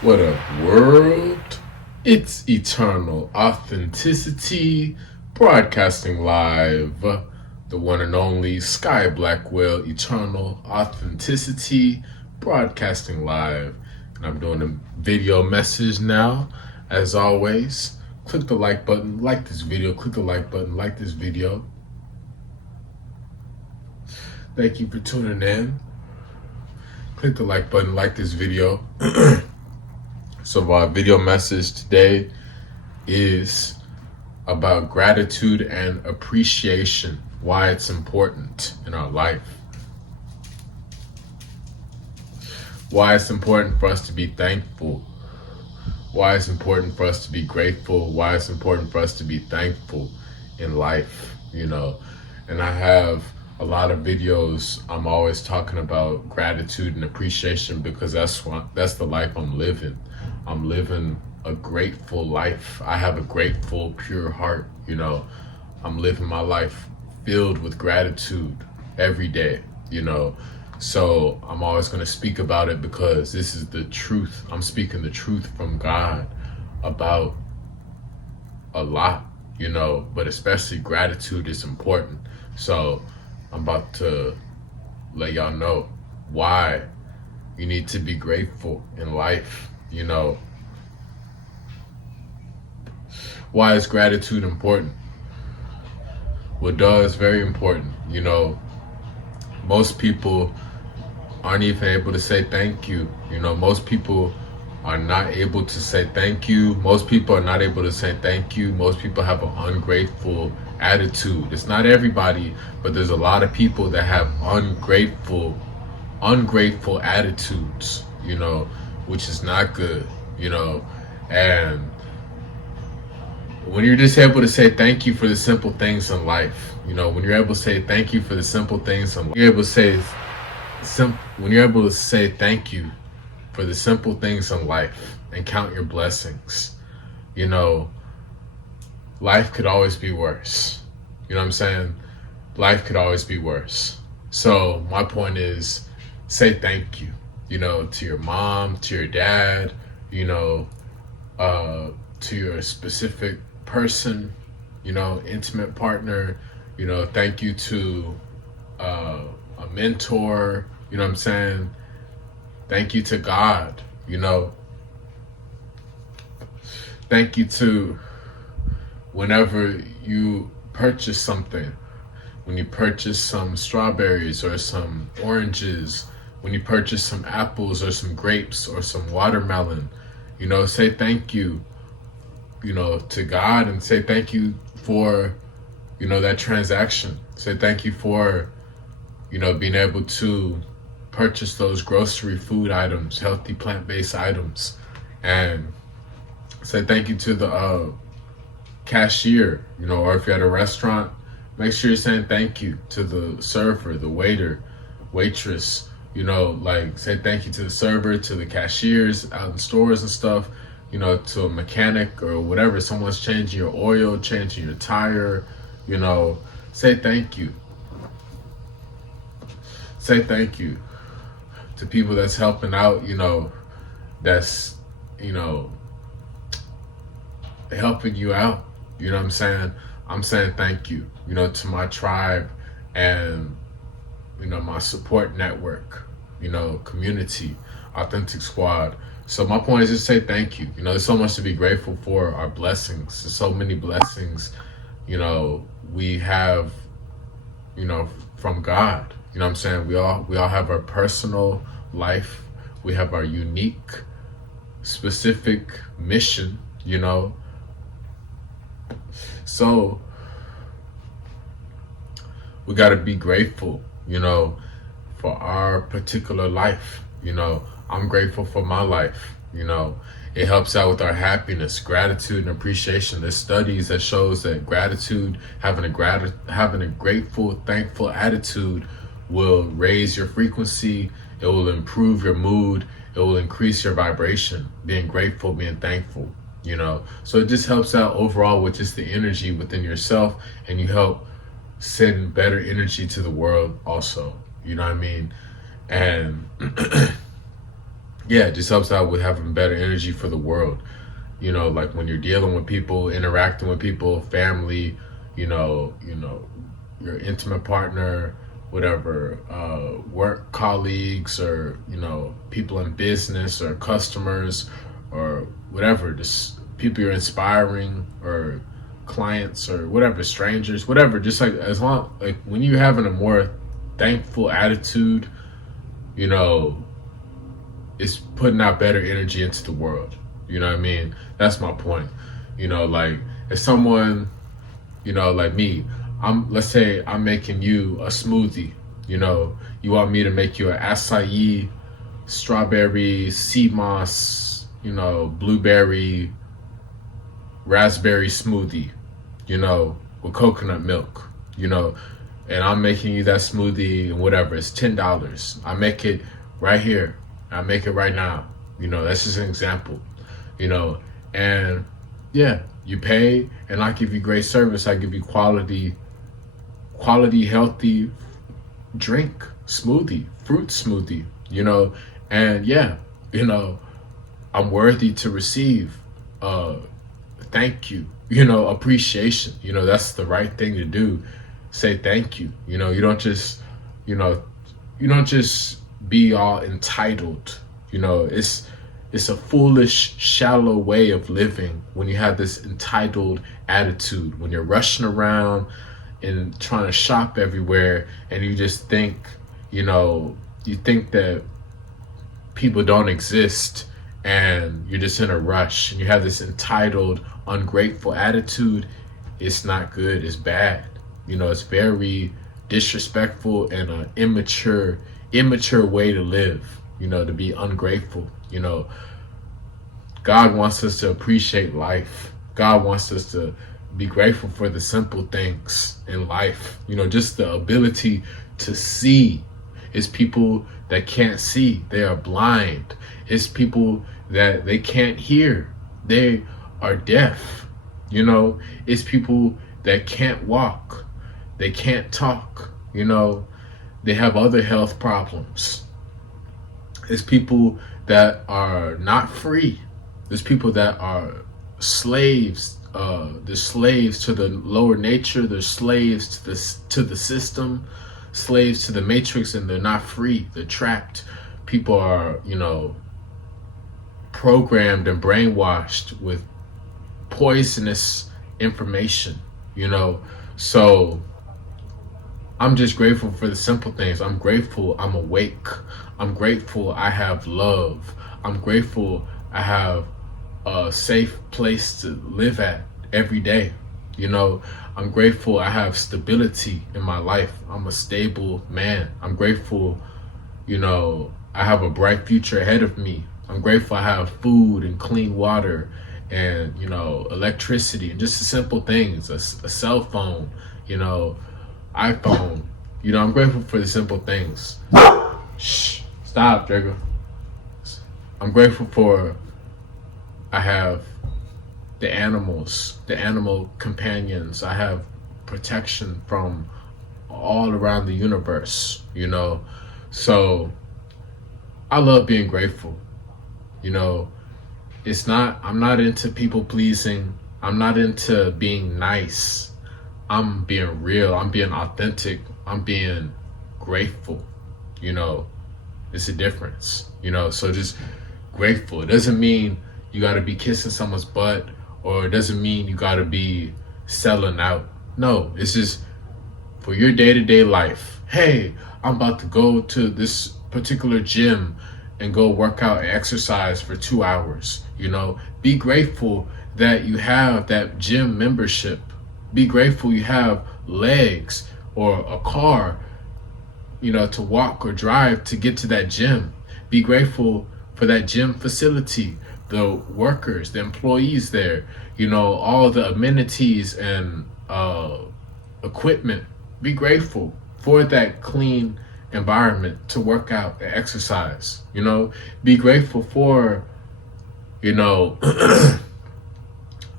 What up, world? It's Eternal Authenticity, broadcasting live. The one and only Sky Blackwell, Eternal Authenticity, broadcasting live. And I'm doing a video message now. As always, click the like button, like this video, click the like button, like this video. Thank you for tuning in. Click the like button, like this video. So our video message today is about gratitude and appreciation, why it's important in our life. Why it's important for us to be thankful. Why it's important for us to be grateful. Why it's important for us to be thankful in life, And I have a lot of videos. I'm always talking about gratitude and appreciation because that's the life I'm living. I'm living a grateful life. I have a grateful, pure heart. I'm living my life filled with gratitude every day. So I'm always going to speak about it because this is the truth. I'm speaking the truth from God about a lot, but especially gratitude is important. So I'm about to let y'all know why you need to be grateful in life. Why is gratitude important? Well, duh, it's very important. Most people aren't even able to say thank you. Most people are not able to say thank you. Most people are not able to say thank you. Most people have an ungrateful attitude. It's not everybody, but there's a lot of people that have ungrateful attitudes, which is not good, and when you're just able to say thank you for the simple things in life, when you're able to say thank you for the simple things in life, when you're able to say thank you for the simple things in life and count your blessings, life could always be worse. You know what I'm saying? Life could always be worse. So my point is, say thank you, to your mom, to your dad, to your specific person, intimate partner, thank you to a mentor, you know what I'm saying? Thank you to God, Thank you to whenever you purchase something, when you purchase some strawberries or some oranges, when you purchase some apples or some grapes or some watermelon, say thank you, to God, and say thank you for, that transaction. Say thank you for, being able to purchase those grocery food items, healthy plant-based items, and say thank you to the cashier, or if you're at a restaurant, make sure you're saying thank you to the server, the waiter, waitress, say thank you to the server, to the cashiers out in stores and stuff, to a mechanic or whatever, someone's changing your oil, changing your tire, say thank you. Say thank you to people that's helping out, that's, helping you out. You know what I'm saying? I'm saying thank you, to my tribe and, my support network, community, Authentic Squad. So my point is just say thank you. There's so much to be grateful for, our blessings. There's so many blessings, we have, from God. You know what I'm saying? We all have our personal life. We have our unique, specific mission, So we got to be grateful, for our particular life. I'm grateful for my life. It helps out with our happiness, gratitude, and appreciation. There's studies that shows that gratitude, having a grateful, thankful attitude will raise your frequency. It will improve your mood. It will increase your vibration. Being grateful, being thankful. So it just helps out overall with just the energy within yourself, and you help send better energy to the world also. You know what I mean? And yeah, it just helps out with having better energy for the world. Like when you're dealing with people, interacting with people, family, your intimate partner, whatever, work colleagues, or people in business, or customers, or whatever, just people you're inspiring, or clients, or whatever, strangers, whatever. Just like, as long, like, when you're having a more thankful attitude, you know it's putting out better energy into the world. You know what I mean? That's my point. Like, if someone, like me, let's say I'm making you a smoothie. You want me to make you an acai, strawberry, sea moss, blueberry, raspberry smoothie, with coconut milk, and I'm making you that smoothie, and whatever, it's $10. I make it right here. I make it right now. That's just an example. And yeah, you pay, and I give you great service. I give you quality, healthy drink, smoothie, fruit smoothie, and yeah, I'm worthy to receive thank you, appreciation. That's the right thing to do. Say thank you. You don't just be all entitled. It's a foolish, shallow way of living when you have this entitled attitude, when you're rushing around and trying to shop everywhere, and you just think, you think that people don't exist, and you're just in a rush, and you have this entitled, ungrateful attitude. It's not good. It's bad. It's very disrespectful and an immature way to live, to be ungrateful. God wants us to appreciate life. God wants us to be grateful for the simple things in life. Just the ability to see. It's people that can't see. They are blind. It's people that they can't hear. They are deaf. It's people that can't walk. They can't talk. They have other health problems. It's people that are not free. There's people that are slaves. They're slaves to the lower nature. They're slaves to the system, slaves to the matrix, and they're not free. They're trapped. People are, programmed and brainwashed with poisonous information. So I'm just grateful for the simple things. I'm grateful I'm awake. I'm grateful I have love. I'm grateful I have a safe place to live at every day. I'm grateful I have stability in my life. I'm a stable man. I'm grateful, I have a bright future ahead of me. I'm grateful I have food and clean water and, electricity, and just the simple things, a cell phone, iPhone. I'm grateful for the simple things. Shh, stop, Drago. I'm grateful for I have the animals, the animal companions. I have protection from all around the universe, So I love being grateful. I'm not into people pleasing. I'm not into being nice. I'm being real. I'm being authentic. I'm being grateful. It's a difference. So just grateful. It doesn't mean you got to be kissing someone's butt, or it doesn't mean you got to be selling out. No, it's just for your day-to-day life. Hey, I'm about to go to this particular gym and go work out and exercise for 2 hours. Be grateful that you have that gym membership. Be grateful you have legs or a car, to walk or drive to get to that gym. Be grateful for that gym facility, the workers, the employees there, all the amenities and equipment. Be grateful for that clean environment to work out and exercise. Be grateful for,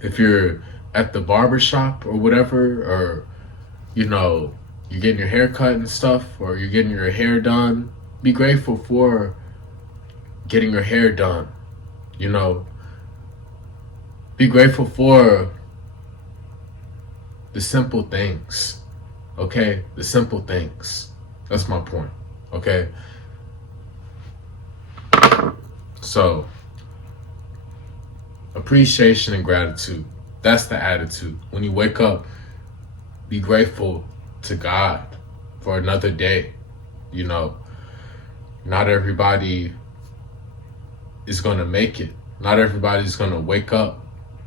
if you're at the barber shop or whatever, or you're getting your hair cut and stuff, or you're getting your hair done. Be grateful for getting your hair done, you know. Be grateful for the simple things, okay? The simple things. That's my point, okay? So, appreciation and gratitude. That's the attitude. When you wake up, be grateful to God for another day. You know, not everybody is going to make it. Not everybody's going to wake up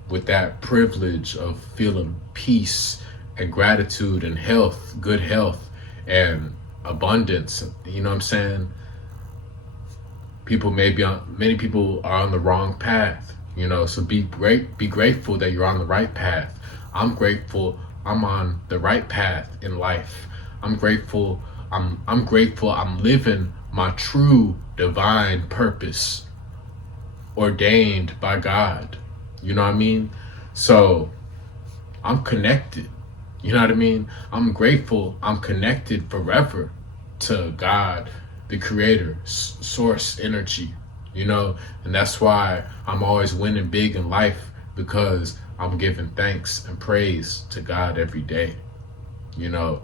with that privilege of feeling peace and gratitude and health, good health and abundance. You know what I'm saying? Many people are on the wrong path, you know, so be grateful that you're on the right path. I'm grateful I'm on the right path in life. I'm grateful I'm living my true divine purpose ordained by God. You know what I mean? So I'm connected. You know what I mean? I'm grateful I'm connected forever to God, the creator, source energy, you know, and that's why I'm always winning big in life, because I'm giving thanks and praise to God every day. You know,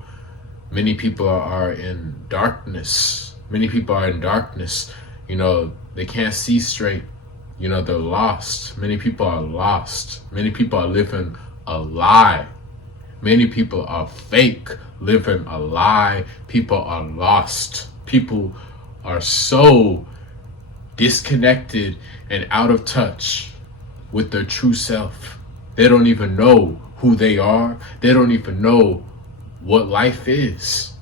many people are in darkness. Many people are in darkness. You know, they can't see straight. You know, they're lost. Many people are lost. Many people are living a lie. Many people are fake, living a lie. People are lost. People are so disconnected and out of touch with their true self. They don't even know who they are. They don't even know what life is.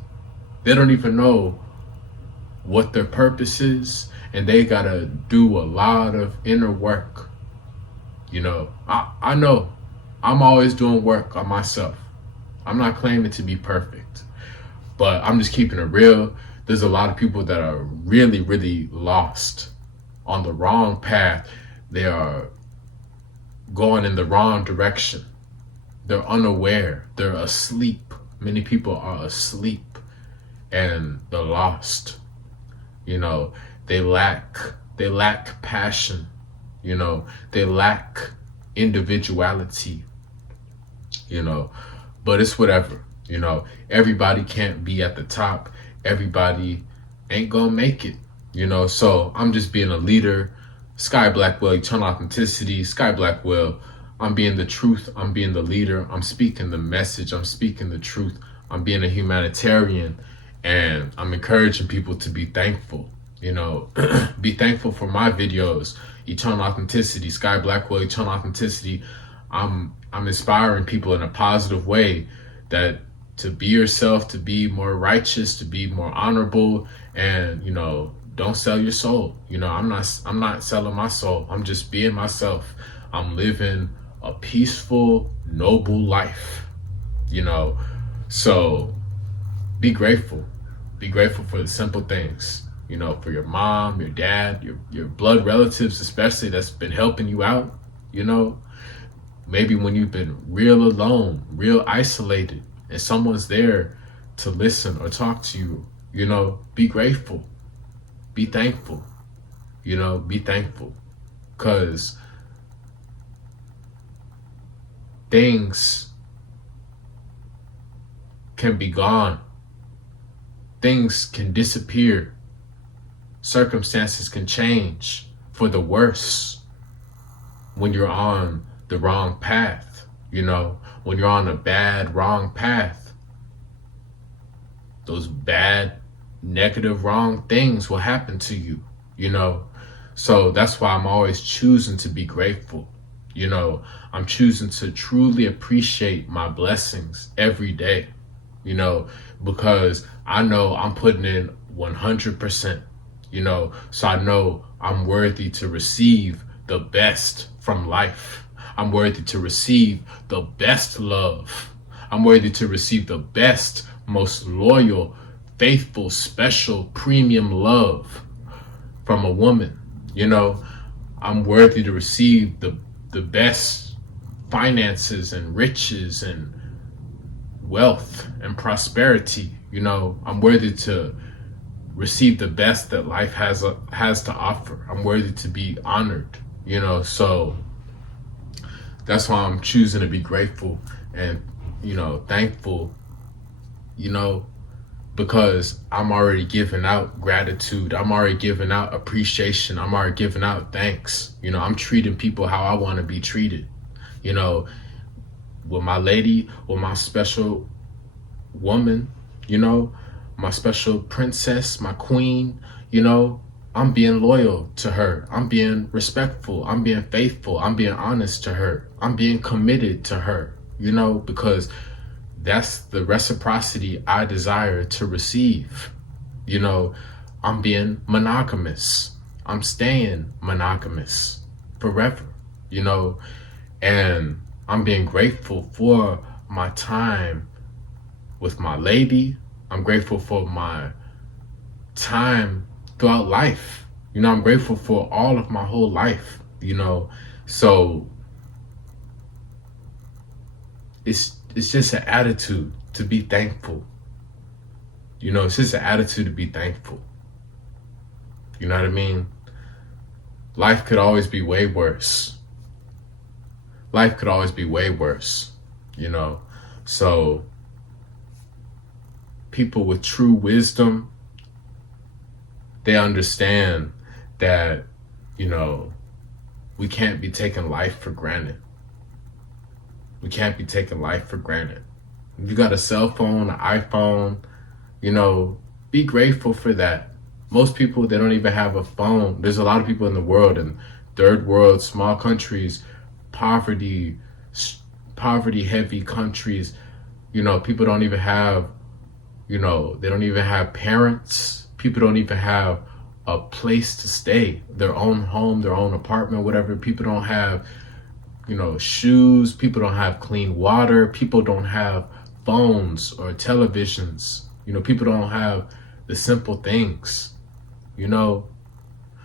They don't even know what their purpose is. And they gotta do a lot of inner work. You know, I know I'm always doing work on myself. I'm not claiming to be perfect, but I'm just keeping it real. There's a lot of people that are really, really lost, on the wrong path. They are going in the wrong direction. They're unaware. They're asleep. Many people are asleep and they're lost. You know, they lack passion. You know, they lack individuality. You know, but it's whatever. You know, everybody can't be at the top. Everybody ain't gonna make it. You know, so I'm just being a leader. Sky Blackwell, eternal authenticity. Sky Blackwell. I'm being the truth. I'm being the leader. I'm speaking the message. I'm speaking the truth. I'm being a humanitarian, and I'm encouraging people to be thankful. You know, be thankful for my videos. Eternal authenticity. Sky Blackwell, eternal authenticity. I'm inspiring people in a positive way, that to be yourself, to be more righteous, to be more honorable, and, you know, don't sell your soul. You know, I'm not selling my soul. I'm just being myself. I'm living a peaceful, noble life. You know, so be grateful. Be grateful for the simple things. You know, for your mom, your dad, your blood relatives, especially, that's been helping you out. You know, maybe when you've been real alone, real isolated, and someone's there to listen or talk to you. You know, be grateful. Be thankful. You know, be thankful. Because things can be gone. Things can disappear. Circumstances can change for the worse when you're on the wrong path. You know, when you're on a bad, wrong path, those bad, negative, wrong things will happen to you, you know. So that's why I'm always choosing to be grateful. You know, I'm choosing to truly appreciate my blessings every day, you know, because I know I'm putting in 100%, you know, so I know I'm worthy to receive the best from life. I'm worthy to receive the best love. I'm worthy to receive the best, most loyal, faithful, special, premium love from a woman. You know, I'm worthy to receive the best finances and riches and wealth and prosperity. You know, I'm worthy to receive the best that life has to offer. I'm worthy to be honored, so that's why I'm choosing to be grateful and, thankful, because I'm already giving out gratitude. I'm already giving out appreciation. I'm already giving out thanks. I'm treating people how I want to be treated, with my lady, with my special woman, my special princess, my queen, I'm being loyal to her. I'm being respectful. I'm being faithful. I'm being honest to her. I'm being committed to her, because that's the reciprocity I desire to receive. I'm being monogamous. I'm staying monogamous forever, and I'm being grateful for my time with my lady. I'm grateful for my time throughout life. I'm grateful for all of my whole life, so it's just an attitude to be thankful. It's just an attitude to be thankful. You know what I mean? Life could always be way worse. Life could always be way worse, so people with true wisdom, they understand that, we can't be taking life for granted. We can't be taking life for granted. If you got a cell phone, an iPhone, be grateful for that. Most people, they don't even have a phone. There's a lot of people in the world, in third world, small countries, poverty heavy countries, people don't even have, they don't even have parents. People don't even have a place to stay, their own home, their own apartment, whatever. People don't have, shoes. People don't have clean water. People don't have phones or televisions. People don't have the simple things,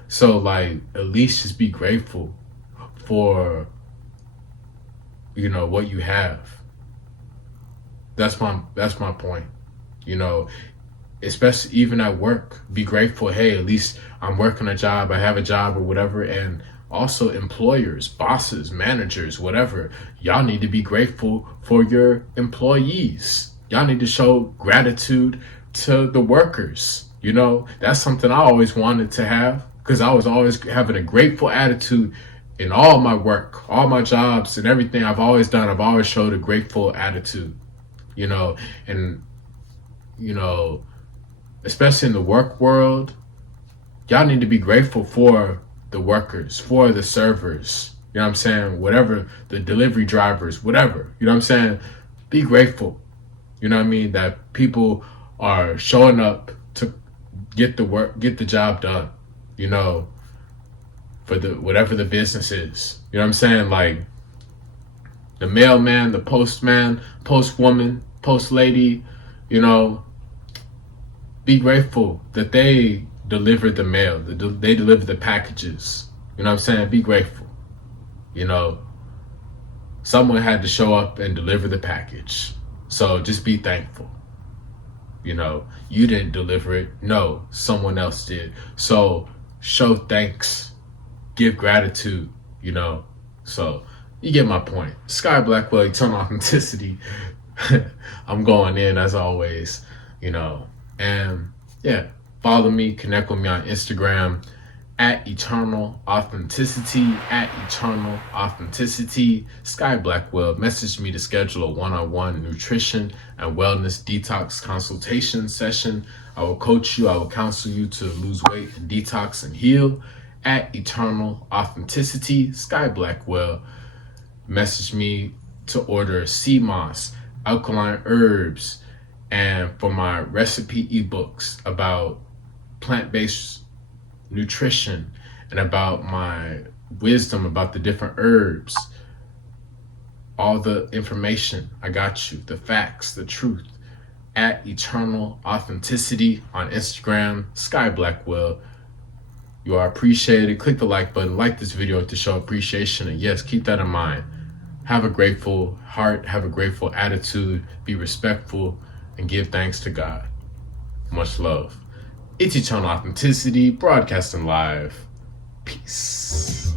So like, at least just be grateful for, what you have. That's my point, especially even at work. Be grateful. Hey, at least I'm working a job. I have a job or whatever. And also employers, bosses, managers, whatever. Y'all need to be grateful for your employees. Y'all need to show gratitude to the workers. That's something I always wanted to have, because I was always having a grateful attitude in all my work, all my jobs and everything I've always done. I've always showed a grateful attitude, and, especially in the work world, y'all need to be grateful for the workers, for the servers, you know what I'm saying? Whatever, the delivery drivers, whatever, you know what I'm saying? Be grateful, you know what I mean? That people are showing up to get the job done, for whatever the business is. You know what I'm saying? Like the mailman, the postman, postwoman, post lady, be grateful that they delivered the mail, they delivered the packages. You know what I'm saying? Be grateful. Someone had to show up and deliver the package. So just be thankful. You didn't deliver it. No, someone else did. So show thanks. Give gratitude, So you get my point. Sky Blackwell, Eternal Authenticity. I'm going in as always, And yeah, follow me, connect with me on Instagram at Eternal Authenticity, Sky Blackwell. Message me to schedule a one-on-one nutrition and wellness detox consultation session. I will coach you, I will counsel you to lose weight and detox and heal. At Eternal Authenticity, Sky Blackwell. Message me to order sea moss, alkaline herbs, and for my recipe ebooks about plant-based nutrition and about my wisdom about the different herbs. All the information, I got you, the facts, the truth. At Eternal Authenticity on Instagram, Sky Blackwell. You are appreciated. Click the like button, like this video to show appreciation. And yes, keep that in mind. Have a grateful heart, have a grateful attitude, be respectful, and give thanks to God. Much love. It's Eternal Authenticity, broadcasting live. Peace.